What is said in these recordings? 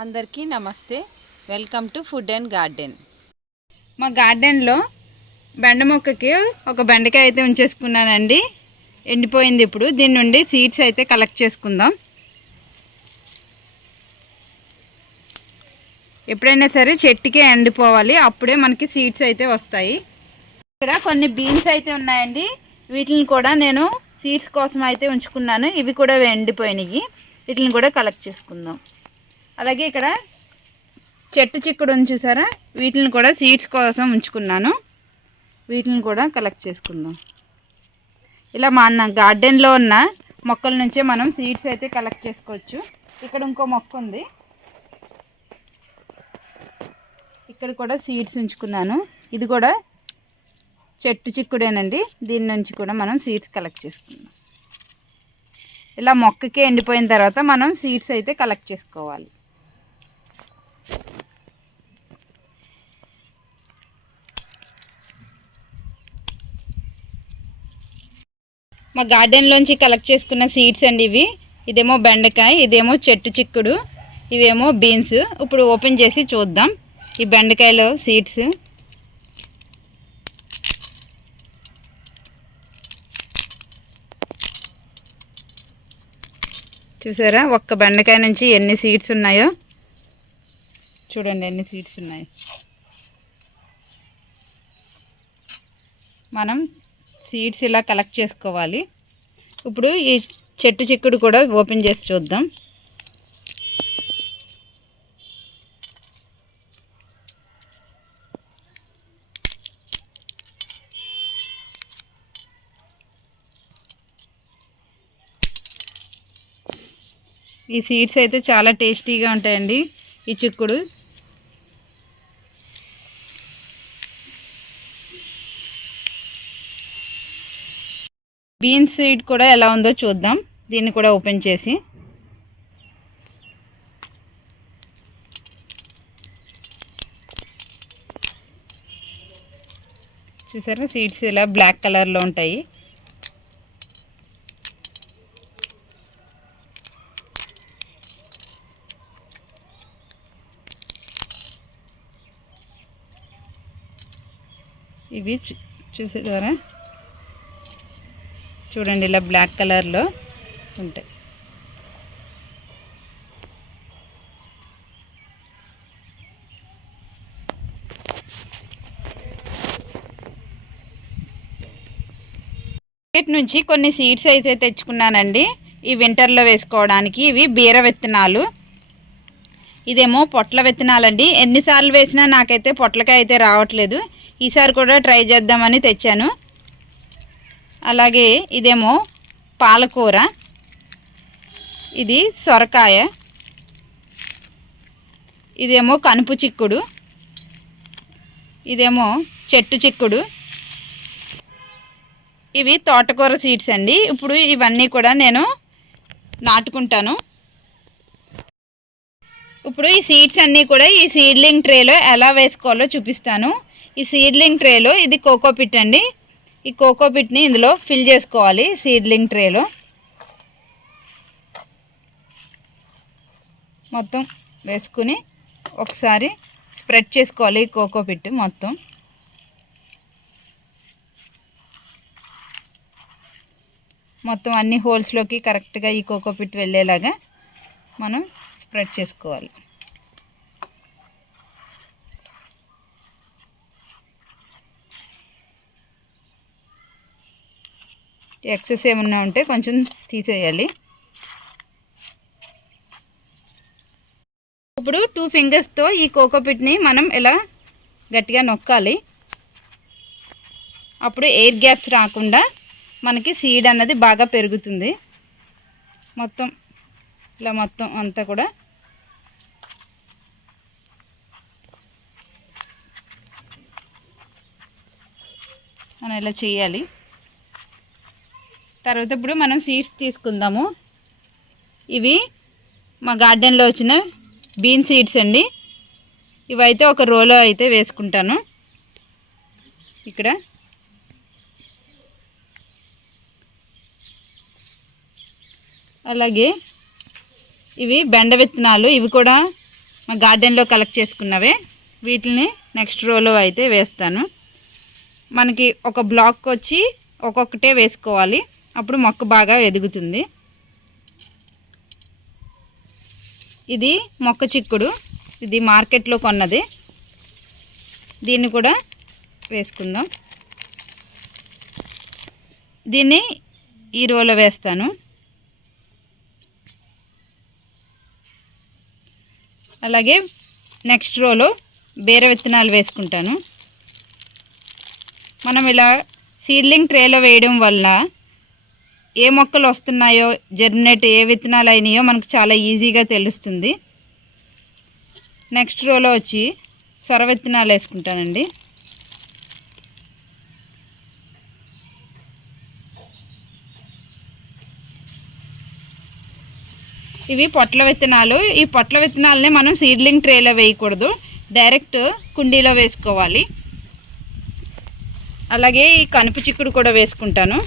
అందరికీ నమస్తే. Welcome to food and garden. మా గార్డెన్లో బెండ మొక్కకి ఒక బెండకాయ అయితే ఉంచేసుకున్నానండి. ఎండిపోయింది. ఇప్పుడు దీని నుండి సీడ్స్ అయితే కలెక్ట్ చేసుకుందాం. ఎప్పుడైనా సరే చెట్టుకే ఎండిపోవాలి, అప్పుడే మనకి సీడ్స్ అయితే వస్తాయి. ఇక్కడ కొన్ని బీన్స్ అయితే ఉన్నాయండి. వీటిని కూడా నేను సీడ్స్ కోసం అయితే ఉంచుకున్నాను. ఇవి కూడా ఎండిపోయినాయి. వీటిని కూడా కలెక్ట్ చేసుకుందాం. అలాగే ఇక్కడ చెట్టు చిక్కుడు ఉంది చూసారా, వీటిని కూడా సీడ్స్ కోసం ఉంచుకున్నాను. వీటిని కూడా కలెక్ట్ చేసుకుందాం. ఇలా మన గార్డెన్లో ఉన్న మొక్కల నుంచే మనం సీడ్స్ అయితే కలెక్ట్ చేసుకోవచ్చు. ఇక్కడ ఇంకో మొక్క ఉంది, ఇక్కడ కూడా సీడ్స్ ఉంచుకున్నాను. ఇది కూడా చెట్టు చిక్కుడేనండి. దీని నుంచి కూడా మనం సీడ్స్ కలెక్ట్ చేసుకుందాం. ఇలా మొక్కకి ఎండిపోయిన తర్వాత మనం సీడ్స్ అయితే కలెక్ట్ చేసుకోవాలి. మా గార్డెన్లోంచి కలెక్ట్ చేసుకున్న సీడ్స్ అండి ఇవి. ఇదేమో బెండకాయ, ఇదేమో చెట్టు చిక్కుడు, ఇవేమో బీన్స్. ఇప్పుడు ఓపెన్ చేసి చూద్దాం ఈ బెండకాయలో సీడ్స్. చూసారా ఒక్క బెండకాయ నుంచి ఎన్ని సీడ్స్ ఉన్నాయో చూడండి, ఎన్ని సీడ్స్ ఉన్నాయి. మనం సీడ్స్ ఇలా కలెక్ట్ చేసుకోవాలి. ఇప్పుడు ఈ చెట్టు చిక్కుడు కూడా ఓపెన్ చేసి చూద్దాం. ఈ సీడ్స్ అయితే చాలా టేస్టీగా ఉంటాయండి. ఈ చిక్కుడు బీన్స్ సీడ్ కూడా ఎలా ఉందో చూద్దాం. దీన్ని కూడా ఓపెన్ చేసి చూసారా, సీడ్స్ ఇలా బ్లాక్ కలర్లో ఉంటాయి. ఇవి చూసారా, చూడండి ఇలా బ్లాక్ కలర్లో ఉంటాయి. మార్కెట్ నుంచి కొన్ని సీడ్స్ అయితే తెచ్చుకున్నానండి ఈ వింటర్లో వేసుకోవడానికి. ఇవి బీర విత్తనాలు, ఇదేమో పొట్ల విత్తనాలండి. ఎన్నిసార్లు వేసినా నాకైతే పొట్లకాయ అయితే రావట్లేదు. ఈసారి కూడా ట్రై చేద్దామని తెచ్చాను. అలాగే ఇదేమో పాలకూర, ఇది సొరకాయ, ఇదేమో కనుపు చిక్కుడు, ఇదేమో చెట్టు చిక్కుడు, ఇవి తోటకూర సీడ్స్ అండి. ఇప్పుడు ఇవన్నీ కూడా నేను నాటుకుంటాను. ఇప్పుడు ఈ సీడ్స్ అన్నీ కూడా ఈ సీడ్లింగ్ ట్రేలో ఎలా వేసుకోవాలో చూపిస్తాను. ఈ సీడ్లింగ్ ట్రేలో ఇది కోకోపిట్ అండి. ఈ కోకోపిట్ని ఇందులో ఫిల్ చేసుకోవాలి. సీడ్లింగ్ ట్రేలో మొత్తం వేసుకుని ఒకసారి స్ప్రెడ్ చేసుకోవాలి. ఈ కోకోపిట్ మొత్తం అన్ని హోల్స్లోకి కరెక్ట్గా ఈ కోకోపిట్ వెళ్ళేలాగా మనం స్ప్రెడ్ చేసుకోవాలి. ఎక్సెస్ ఏమన్నా ఉంటే కొంచెం తీసేయాలి. ఇప్పుడు 2 ఫింగర్స్తో ఈ కోకోపిట్ని మనం ఇలా గట్టిగా నొక్కాలి. అప్పుడు ఎయిర్ గ్యాప్స్ రాకుండా మనకి సీడ్ అన్నది బాగా పెరుగుతుంది. మొత్తం ఇలా మొత్తం అంతా కూడా మనం ఇలా చేయాలి. తర్వాత ఇప్పుడు మనం సీడ్స్ తీసుకుందాము. ఇవి మా గార్డెన్లో వచ్చిన బీన్ సీడ్స్ అండి. ఇవైతే ఒక రోలో అయితే వేసుకుంటాను. ఇక్కడ అలాగే ఇవి బెండ విత్తనాలు, ఇవి కూడా మా గార్డెన్లో కలెక్ట్ చేసుకున్నవే. వీటిని నెక్స్ట్ రోలో అయితే వేస్తాను. మనకి ఒక బ్లాక్ వచ్చి ఒక్కొక్కటే వేసుకోవాలి, అప్పుడు మొక్క బాగా ఎదుగుతుంది. ఇది మొక్క చిక్కుడు, ఇది మార్కెట్లో కొన్నది. దీన్ని కూడా వేసుకుందాం. దీన్ని ఈ రోలో వేస్తాను. అలాగే నెక్స్ట్ రోలో బీర విత్తనాలు వేసుకుంటాను. మనం ఇలా సీడ్లింగ్ ట్రేలో వేయడం వల్ల ఏ మొక్కలు వస్తున్నాయో, జర్మినేట్ ఏ విత్తనాలు అయినాయో మనకు చాలా ఈజీగా తెలుస్తుంది. నెక్స్ట్ రోలో వచ్చి సొర విత్తనాలు వేసుకుంటానండి. ఇవి పొట్ల విత్తనాలు. ఈ పొట్ల విత్తనాలని మనం సీడ్లింగ్ ట్రేలో వేయకూడదు, డైరెక్ట్ కుండీలో వేసుకోవాలి. అలాగే ఈ కనుపు చిక్కుడు కూడా వేసుకుంటాను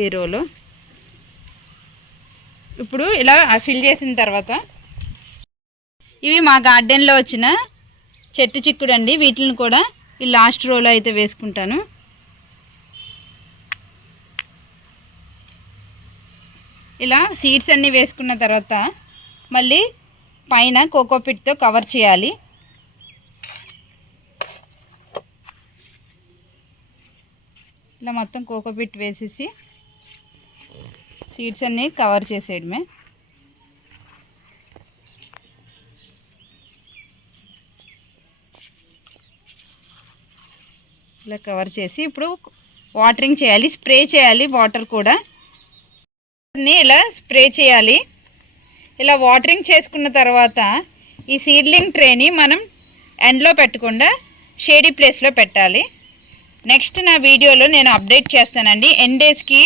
ఈ రోలో. ఇప్పుడు ఇలా ఫిల్ చేసిన తర్వాత ఇవి మా గార్డెన్లో వచ్చిన చెట్టు చిక్కుడు అండి. వీటిని కూడా ఈ లాస్ట్ రోలో అయితే వేసుకుంటాను. ఇలా సీడ్స్ అన్నీ వేసుకున్న తర్వాత మళ్ళీ పైన కోకోపిట్తో కవర్ చేయాలి. ఇలా మొత్తం కోకోపిట్ వేసేసి సీడ్స్ అన్నీ కవర్ చేసేయడమే. ఇలా కవర్ చేసి ఇప్పుడు వాటరింగ్ చేయాలి, స్ప్రే చేయాలి. వాటర్ కూడా ఇలా స్ప్రే చేయాలి. ఇలా వాటరింగ్ చేసుకున్న తర్వాత ఈ సీడ్లింగ్ ట్రేని మనం ఎండ్లో పెట్టకుండా షేడీ ప్లేస్లో పెట్టాలి. నెక్స్ట్ నా వీడియోలో నేను అప్డేట్ చేస్తానండి ఎన్ని డేస్కి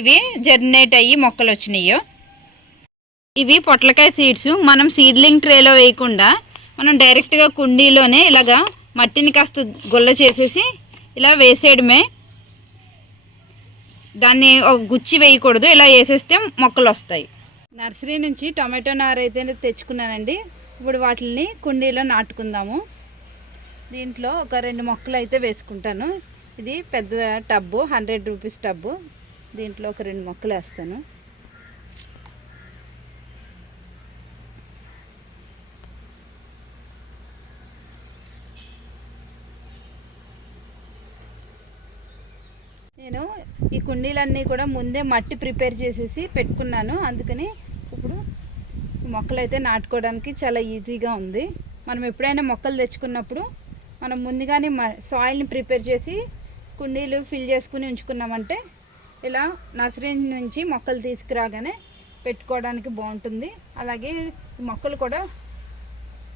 ఇవి జర్మినేట్ అయ్యి మొక్కలు వచ్చినాయో. ఇవి పొట్లకాయ సీడ్స్. మనం సీడ్లింగ్ ట్రేలో వేయకుండా మనం డైరెక్ట్గా కుండీలోనే ఇలాగా మట్టిని కాస్త గొల్ల చేసేసి ఇలా వేసేయడమే. దాన్ని గుచ్చి వేయకూడదు, ఇలా వేసేస్తే మొక్కలు వస్తాయి. నర్సరీ నుంచి టొమాటో నారు అయితే తెచ్చుకున్నానండి. ఇప్పుడు వాటిని కుండీలో నాటుకుందాము. దీంట్లో ఒక 2 మొక్కలు అయితే వేసుకుంటాను. ఇది పెద్ద టబ్బు, 100 రూపీస్ టబ్బు. దీంట్లో ఒక 2 మొక్కలు వేస్తాను. నేను ఈ కుండీలన్నీ కూడా ముందే మట్టి ప్రిపేర్ చేసేసి పెట్టుకున్నాను. అందుకని ఇప్పుడు మొక్కలు అయితే నాటుకోవడానికి చాలా ఈజీగా ఉంది. మనం ఎప్పుడైనా మొక్కలు తెచ్చుకున్నప్పుడు మనం ముందుగానే సాయిల్ని ప్రిపేర్ చేసి కుండీలు ఫిల్ చేసుకుని ఉంచుకున్నామంటే ఇలా నర్సరీ నుంచి మొక్కలు తీసుకురాగానే పెట్టుకోవడానికి బాగుంటుంది. అలాగే మొక్కలు కూడా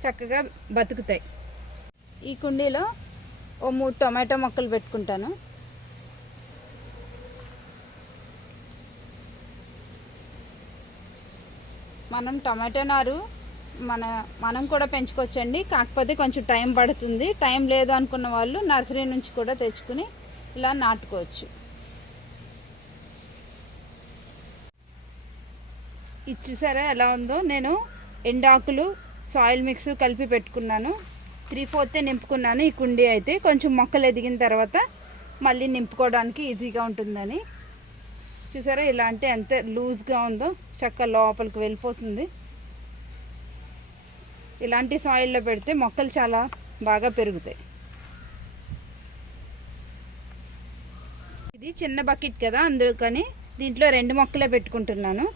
చక్కగా బతుకుతాయి. ఈ కుండీలో ఓ 3 టొమాటో మొక్కలు పెట్టుకుంటాను. మనం టమాటో నారు మనం కూడా పెంచుకోవచ్చండి. కాకపోతే కొంచెం టైం పడుతుంది. టైం లేదు అనుకున్న వాళ్ళు నర్సరీ నుంచి కూడా తెచ్చుకుని ఇలా నాటుకోవచ్చు. ఇది చూసారా ఎలా ఉందో. నేను ఎండాకులు సాయిల్ మిక్స్ కలిపి పెట్టుకున్నాను. 3/4 నింపుకున్నాను. ఈ కుండీ అయితే కొంచెం మొక్కలు ఎదిగిన తర్వాత మళ్ళీ నింపుకోవడానికి ఈజీగా ఉంటుందని. చూసారా ఇలా అంటే ఎంత లూజ్గా ఉందో, చక్కగా లోపలికి వెళ్ళిపోతుంది. ఇలాంటి సాయిల్లో పెడితే మొక్కలు చాలా బాగా పెరుగుతాయి. ఇది చిన్న బకెట్ కదా, అందుకని దీంట్లో 2 మొక్కలే పెట్టుకుంటున్నాను.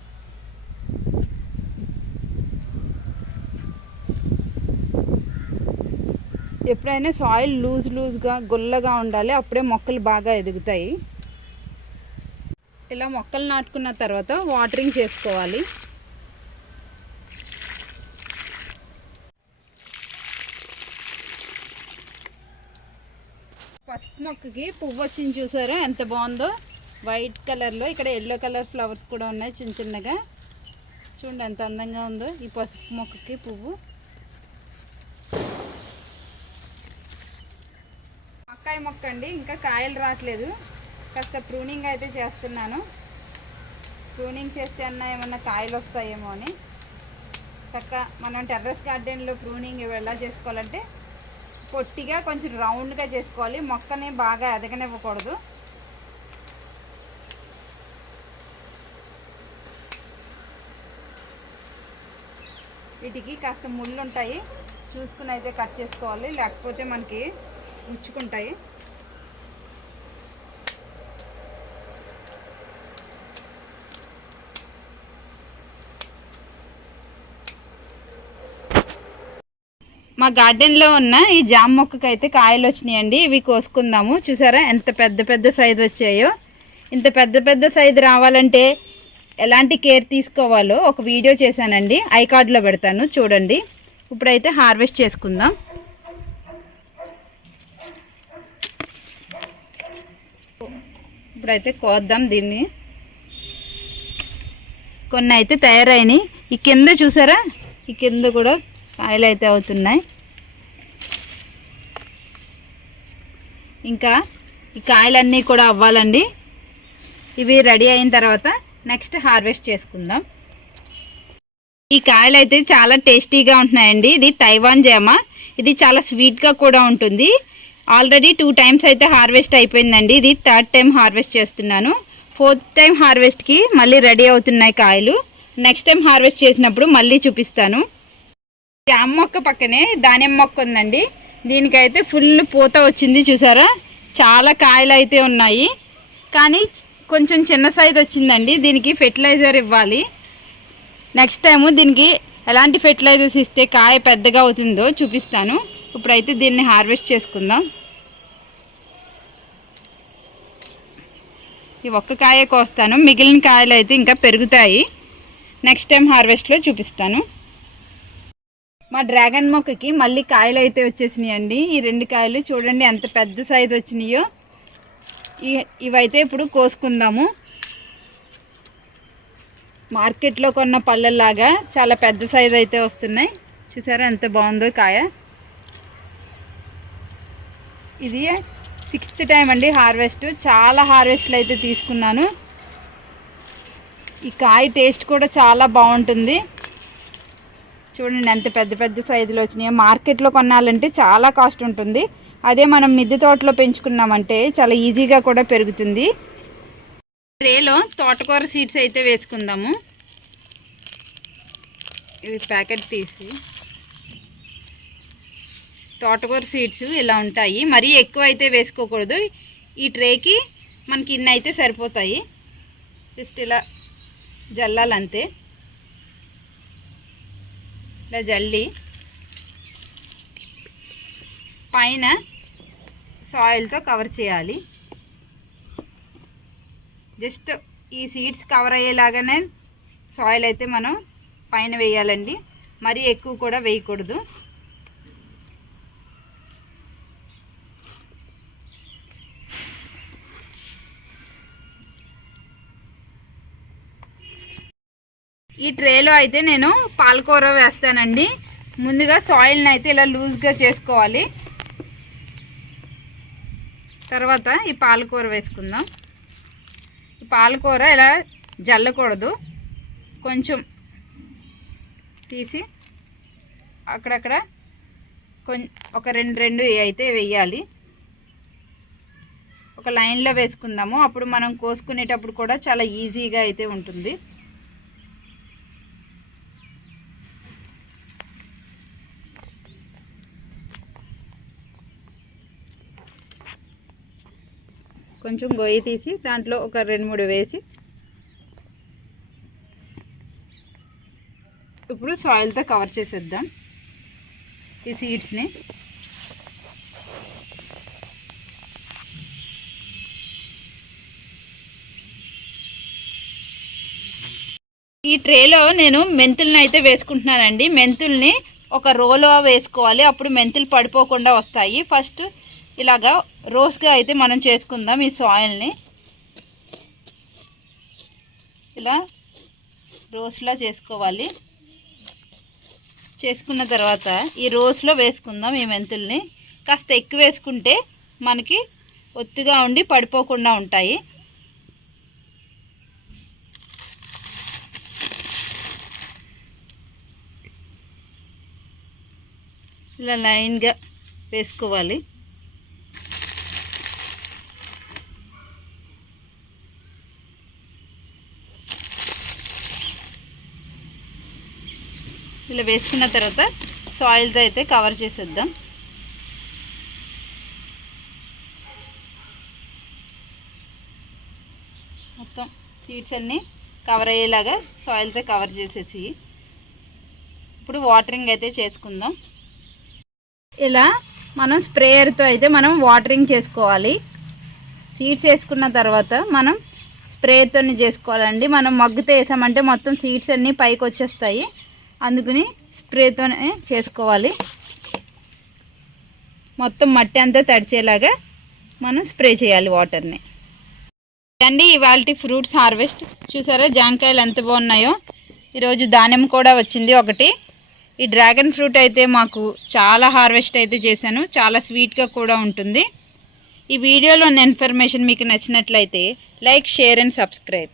ఎప్పుడైనా సాయిల్ లూజ్గా గుల్లగా ఉండాలి, అప్పుడే మొక్కలు బాగా ఎదుగుతాయి. ఇలా మొక్కలు నాటుకున్న తర్వాత వాటరింగ్ చేసుకోవాలి. పసుపు మొక్కకి పువ్వు వచ్చింది చూసారా ఎంత బాగుందో, వైట్ కలర్లో. ఇక్కడ ఎల్లో కలర్ ఫ్లవర్స్ కూడా ఉన్నాయి చిన్న చిన్నగా. చూడండి ఎంత అందంగా ఉందో ఈ పసుపు మొక్కకి పువ్వు. మక్కాయ మొక్క అండి, ఇంకా కాయలు రావట్లేదు. కాస్త ప్రూనింగ్ అయితే చేస్తున్నాను. ప్రూనింగ్ చేస్తే ఏమన్నా కాయలు వస్తాయేమో అని. చక్కగా మనం టెర్రస్ గార్డెన్లో ప్రూనింగ్ ఎలా చేసుకోవాలంటే పొట్టిగా కొంచెం రౌండ్గా చేసుకోవాలి. మొక్కని బాగా ఎదగనివ్వకూడదు. వీటికి కాస్త ముళ్ళు ఉంటాయి, చూసుకుని అయితే కట్ చేసుకోవాలి, లేకపోతే మనకి ముచ్చుకుంటాయి. మా గార్డెన్లో ఉన్న ఈ జామ మొక్కకి అయితే కాయలు వచ్చినాయండి. ఇవి కోసుకుందాము. చూసారా ఎంత పెద్ద పెద్ద సైజు వచ్చాయో. ఇంత పెద్ద పెద్ద సైజు రావాలంటే ఎలాంటి కేర్ తీసుకోవాలో ఒక వీడియో చేశానండి, ఐ కార్డ్లో పెడతాను చూడండి. ఇప్పుడైతే హార్వెస్ట్ చేసుకుందాం. ఇప్పుడైతే కోద్దాం దీన్ని. కొన్ని అయితే తయారైనాయి. ఈ కింద చూసారా, ఈ కింద కూడా కాయలు అయితే అవుతున్నాయి. ఇంకా ఈ కాయలన్నీ కూడా అవ్వాలండి. ఇవి రెడీ అయిన తర్వాత నెక్స్ట్ హార్వెస్ట్ చేసుకుందాం. ఈ కాయలు అయితే చాలా టేస్టీగా ఉంటున్నాయండి. ఇది తైవాన్ జామ. ఇది చాలా స్వీట్గా కూడా ఉంటుంది. ఆల్రెడీ 2 times అయితే హార్వెస్ట్ అయిపోయిందండి. ఇది 3rd time హార్వెస్ట్ చేస్తున్నాను. 4th time హార్వెస్ట్కి మళ్ళీ రెడీ అవుతున్నాయి కాయలు. నెక్స్ట్ టైం హార్వెస్ట్ చేసినప్పుడు మళ్ళీ చూపిస్తాను. జామ మొక్క పక్కనే దానిమ్మ మొక్క ఉందండి. దీనికైతే ఫుల్ పూత వచ్చింది. చూసారా చాలా కాయలు అయితే ఉన్నాయి, కానీ కొంచెం చిన్న సైజు వచ్చిందండి. దీనికి ఫెర్టిలైజర్ ఇవ్వాలి. నెక్స్ట్ టైము దీనికి ఎలాంటి ఫెర్టిలైజర్స్ ఇస్తే కాయ పెద్దగా అవుతుందో చూపిస్తాను. ఇప్పుడైతే దీన్ని హార్వెస్ట్ చేసుకుందాం. ఈ ఒక్క కాయ కోస్తాను, మిగిలిన కాయలు అయితే ఇంకా పెరుగుతాయి. నెక్స్ట్ టైం హార్వెస్ట్లో చూపిస్తాను. మా డ్రాగన్ మొక్కకి మళ్ళీ కాయలు అయితే వచ్చేసినాయండి. ఈ 2 కాయలు చూడండి ఎంత పెద్ద సైజు వచ్చినాయో. ఇవైతే ఇప్పుడు కోసుకుందాము. మార్కెట్లో కొన్న పళ్ళలాగా చాలా పెద్ద సైజు అయితే వస్తున్నాయి. చూసారా ఎంత బాగుందో కాయ. ఇది 6th time అండి హార్వెస్ట్. చాలా హార్వెస్ట్లు అయితే తీసుకున్నాను. ఈ కాయ టేస్ట్ కూడా చాలా బాగుంటుంది. చూడండి ఎంత పెద్ద పెద్ద సైజులో వచ్చినాయి. మార్కెట్లో కొనాలంటే చాలా కాస్ట్ ఉంటుంది. అదే మనం మిద్దె తోటలో పెంచుకున్నామంటే చాలా ఈజీగా కూడా పెరుగుతుంది. ట్రేలో తోటకూర సీడ్స్ అయితే వేసుకుందాము. ఇవి ప్యాకెట్ తీసి, తోటకూర సీడ్స్ ఇలా ఉంటాయి. మరీ ఎక్కువ అయితే వేసుకోకూడదు. ఈ ట్రేకి మనకి ఇన్ని అయితే సరిపోతాయి. జస్ట్ ఇలా జల్లాలంతే. ఇలా జల్లి పైన సాయిల్తో కవర్ చేయాలి. జస్ట్ ఈ సీడ్స్ కవర్ అయ్యేలాగానే సాయిల్ అయితే మనం పైన వేయాలండి. మరీ ఎక్కువ కూడా వేయకూడదు. ఈ ట్రేలో అయితే నేను పాలకూర వేస్తానండి. ముందుగా సాయిల్ని అయితే ఇలా లూజ్గా చేసుకోవాలి. తర్వాత ఈ పాలకూర వేసుకుందాం. ఈ పాలకూర ఇలా జల్లకూడదు, కొంచెం తీసి అక్కడక్కడ ఒక రెండు అయితే వేయాలి. ఒక లైన్లో వేసుకుందాము. అప్పుడు మనం కోసుకునేటప్పుడు కూడా చాలా ఈజీగా అయితే ఉంటుంది. కొంచెం గొయ్యి తీసి దాంట్లో ఒక 2-3 వేసి ఇప్పుడు సాయిల్తో కవర్ చేసేద్దాం ఈ సీడ్స్ని. ఈ ట్రేలో నేను మెంతుల్ని అయితే వేసుకుంటున్నానండి. మెంతుల్ని ఒక రోలో వేసుకోవాలి, అప్పుడు మెంతులు పడిపోకుండా వస్తాయి. ఫస్ట్ ఇలాగా రోస్గా అయితే మనం చేసుకుందాం. ఈ సాయిల్ని ఇలా రోస్లా చేసుకోవాలి. చేసుకున్న తర్వాత ఈ రోస్లో వేసుకుందాం ఈ మెంతుల్ని. కాస్త ఎక్కువ వేసుకుంటే మనకి ఒత్తుగా ఉండి పడిపోకుండా ఉంటాయి. ఇలా లైన్గా వేసుకోవాలి. ఇలా వేసుకున్న తర్వాత సాయిల్తో అయితే కవర్ చేసేద్దాం. మొత్తం సీడ్స్ అన్నీ కవర్ అయ్యేలాగా సాయిల్తో కవర్ చేసేసి ఇప్పుడు వాటరింగ్ అయితే చేసుకుందాం. ఇలా మనం స్ప్రేయర్తో అయితే మనం వాటరింగ్ చేసుకోవాలి. సీడ్స్ వేసుకున్న తర్వాత మనం స్ప్రేతో చేసుకోవాలండి. మనం మగ్గుతో వేసామంటే మొత్తం సీడ్స్ అన్నీ పైకి వచ్చేస్తాయి. అందుకని స్ప్రేతోనే చేసుకోవాలి. మొత్తం మట్టి అంతా తడిచేలాగా మనం స్ప్రే చేయాలి వాటర్ని అండి. ఇవాళ ఫ్రూట్స్ హార్వెస్ట్ చూసారా, జాంకాయలు ఎంత బాగున్నాయో. ఈరోజు దానిమ్మ కూడా వచ్చింది ఒకటి. ఈ డ్రాగన్ ఫ్రూట్ అయితే మాకు చాలా హార్వెస్ట్ అయితే చేశాను. చాలా స్వీట్గా కూడా ఉంటుంది. ఈ వీడియోలో ఉన్న ఇన్ఫర్మేషన్ మీకు నచ్చినట్లయితే లైక్, షేర్ అండ్ సబ్స్క్రైబ్.